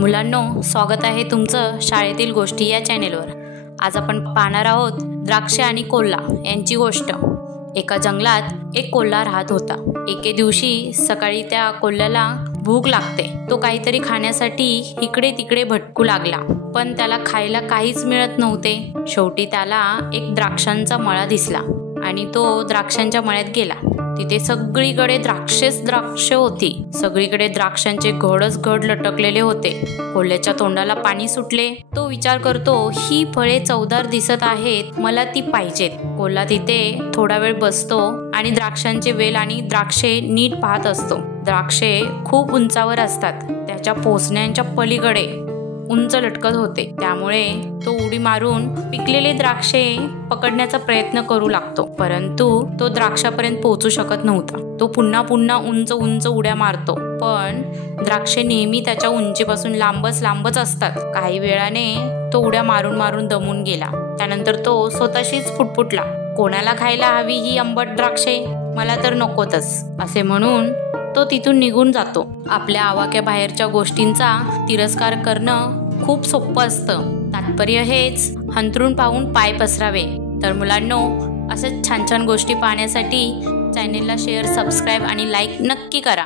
मुलांनो, स्वागत आहे तुमचं शाळेतील गोष्टी या चॅनेलवर। आज आपण पाहणार आहोत द्राक्ष आणि कोल्हा यांची गोष्ट। एका जंगलात एक कोल्हा राहत होता। एके दिवशी सकाळी त्या कोल्ह्याला भूक लागते। तो काहीतरी खाण्यासाठी इकडे तिकडे भटकू लागला, पण त्याला खायला काहीच मिळत नव्हते। शेवटी त्याला एक द्राक्षांचा मळा दिसला आणि तो द्राक्षांच्या मळ्यात गेला। तिथे सगळीकडे द्राक्ष होती। सगळीकडे द्राक्षांचे घडच घड लटकलेले होते। कोल्ह्याच्या तोंडाला पाणी सुटले। तो विचार करतो, ही फळे चवदार दिसत आहेत, मला ती पाहिजेत। कोल्हा तिथे थोडा वेळ बसतो आणि द्राक्षांचे वेल आणि द्राक्षे नीट पाहत असतो। द्राक्षे खूप उंचावर असतात, त्याच्या पोसण्यांच्या पलीकडे उंच लटकत होते। त्यामुळे तो उडी मारून पिकलेले द्राक्षे पकडण्याचा प्रयत्न करू लागतो, परंतु तो द्राक्षापर्यंत पोहोचू शकत नव्हता। तो पुन्हा उंच उड्या मारतो, पण द्राक्षे नेहमी त्याच्या उंचीपासून लांबच असतात। काही वेळाने तो उड्या मारून दमून गेला। त्यानंतर तो स्वतःशीच फुटफुटला, कोणाला खायला हवी ही आंबट द्राक्षे, मला तर नकोतच असे म्हणून तो तिथून निघून जातो। आपल्या आवाक्या बाहेरच्या गोष्टींचा तिरस्कार करणं खूप सोपं असतं। तात्पर्य हेच, हंतरून पाहून पाय पसरावे। तर मुलांनो, असेच छान गोष्टी पाहण्यासाठी चॅनेलला शेअर, सबस्क्राईब आणि लाईक नक्की करा।